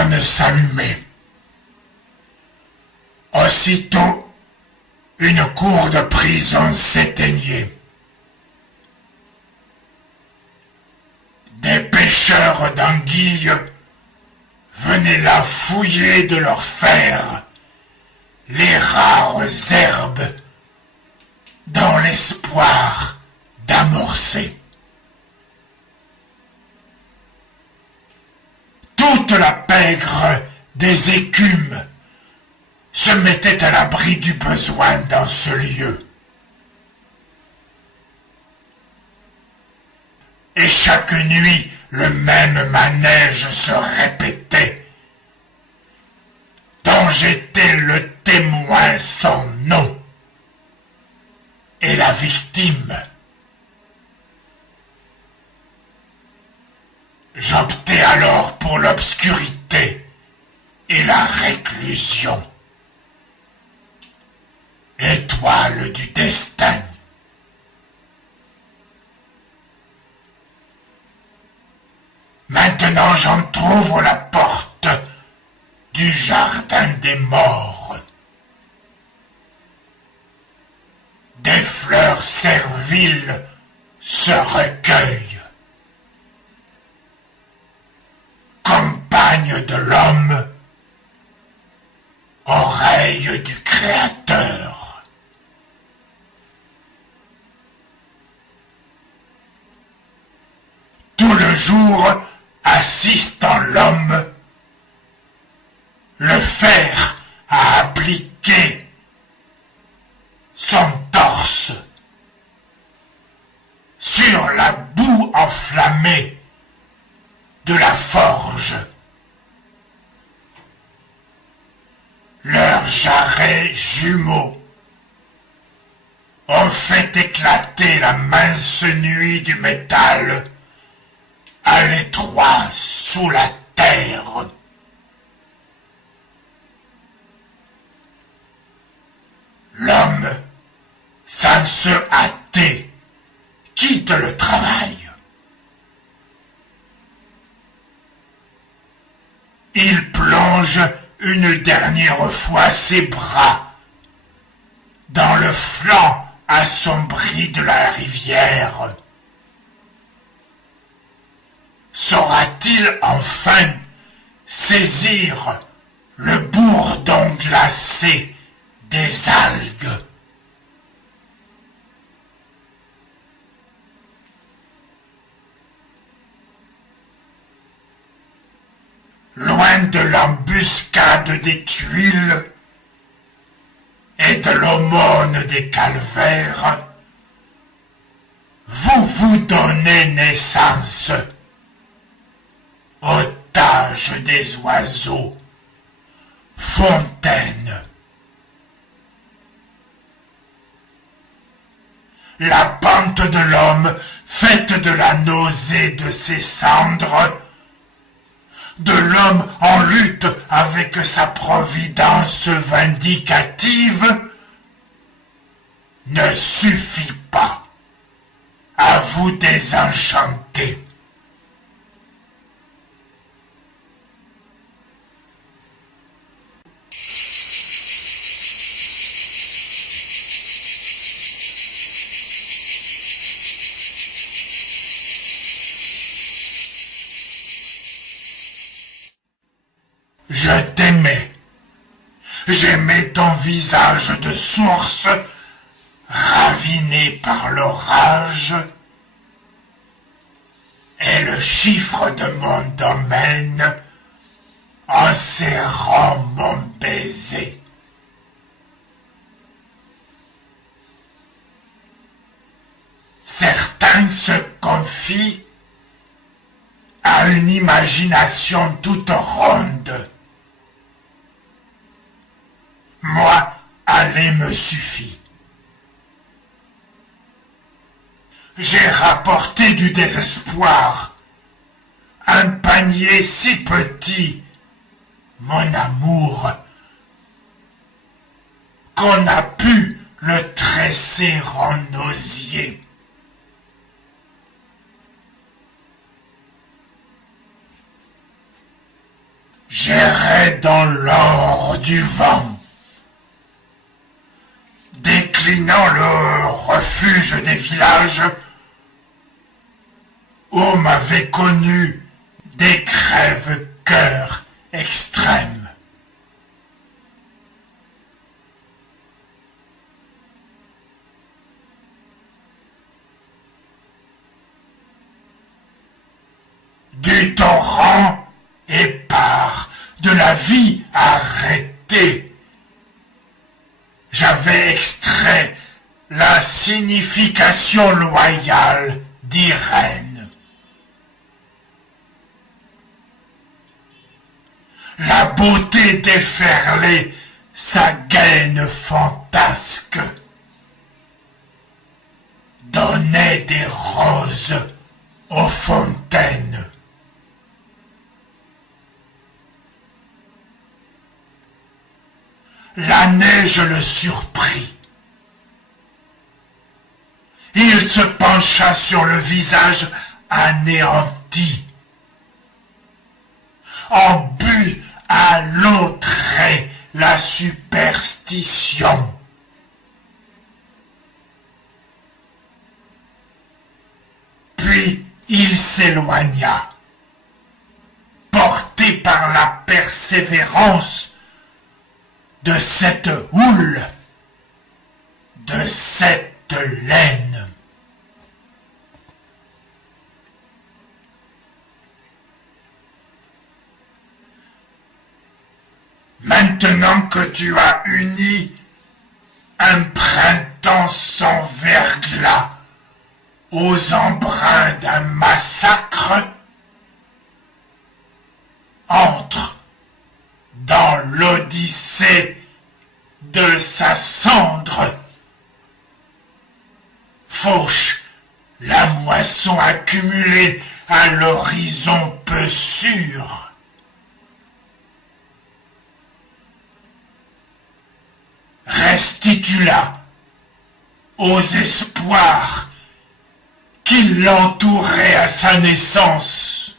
lanterne s'allumait. Aussitôt, une cour de prison s'éteignait. Des pêcheurs d'anguilles venaient là fouiller de leur fer les rares herbes dans l'espoir d'amorcer. Toute la pègre des écumes se mettait à l'abri du besoin dans ce lieu. Et chaque nuit, le même manège se répétait, dont j'étais le témoin sans nom et la victime. J'optais alors pour l'obscurité et la réclusion. Étoile du destin. Maintenant j'entr'ouvre la porte du jardin des morts. Des fleurs serviles se recueillent. Compagne de l'homme, oreille du Créateur. Tout le jour assiste en l'homme le fer à appliquer son torse sur la boue enflammée de la forge. Leurs jarrets jumeaux ont fait éclater la mince nuit du métal à l'étroit sous la terre. L'homme, sans se hâter, quitte le travail. Il plonge une dernière fois ses bras dans le flanc assombri de la rivière. Saura-t-il enfin saisir le bourdon glacé des algues? Loin de l'embuscade des tuiles et de l'aumône des calvaires, vous vous donnez naissance, otage des oiseaux, fontaine. La pente de l'homme, faite de la nausée de ses cendres, de l'homme en lutte avec sa providence vindicative, ne suffit pas à vous désenchanter. Je t'aimais. J'aimais ton visage de source, raviné par l'orage, et le chiffre de mon domaine en serrant mon baiser. Certains se confient à une imagination toute ronde. Moi, aller me suffit. J'ai rapporté du désespoir, un panier si petit, mon amour, qu'on a pu le tresser en osier. j'errais dans l'or du vent, déclinant le refuge des villages où m'avaient connu des crève-cœurs extrêmes. Du torrent épars, de la vie arrêtée, j'avais extrait la signification loyale d'Irène. La beauté déferlait sa gaine fantasque, donnait des roses aux fontaines. La neige le surprit. Il se pencha sur le visage anéanti, en but à longs traits la superstition. Puis il s'éloigna, porté par la persévérance de cette houle, de cette laine. Maintenant que tu as uni un printemps sans verglas aux embruns d'un massacre, entre dans l'odyssée de sa cendre, fauche la moisson accumulée à l'horizon peu sûr. Restitue-la aux espoirs qui l'entouraient à sa naissance.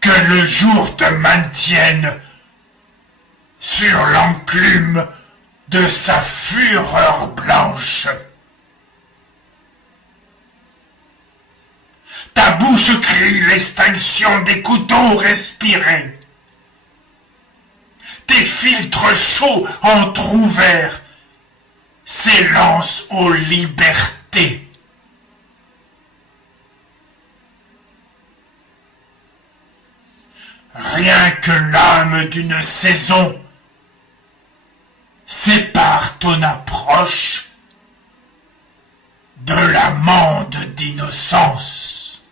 Que le jour te maintienne sur l'enclume de sa fureur blanche. Ta bouche crie l'extinction des couteaux respirés. Tes filtres chauds entr'ouverts s'élancent aux libertés. Rien que l'âme d'une saison sépare ton approche de l'amande d'innocence.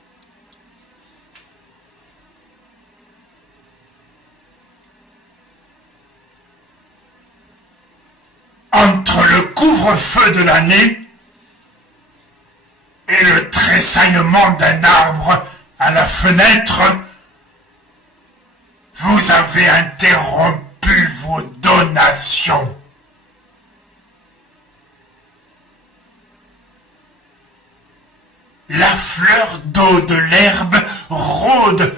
Entre le couvre-feu de l'année et le tressaillement d'un arbre à la fenêtre, vous avez interrompu vos donations. La fleur d'eau de l'herbe rôde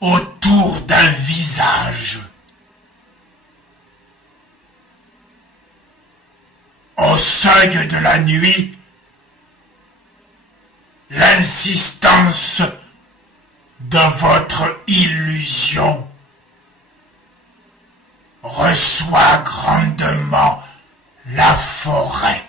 autour d'un visage. Au seuil de la nuit, l'insistance de votre illusion reçoit grandement la forêt.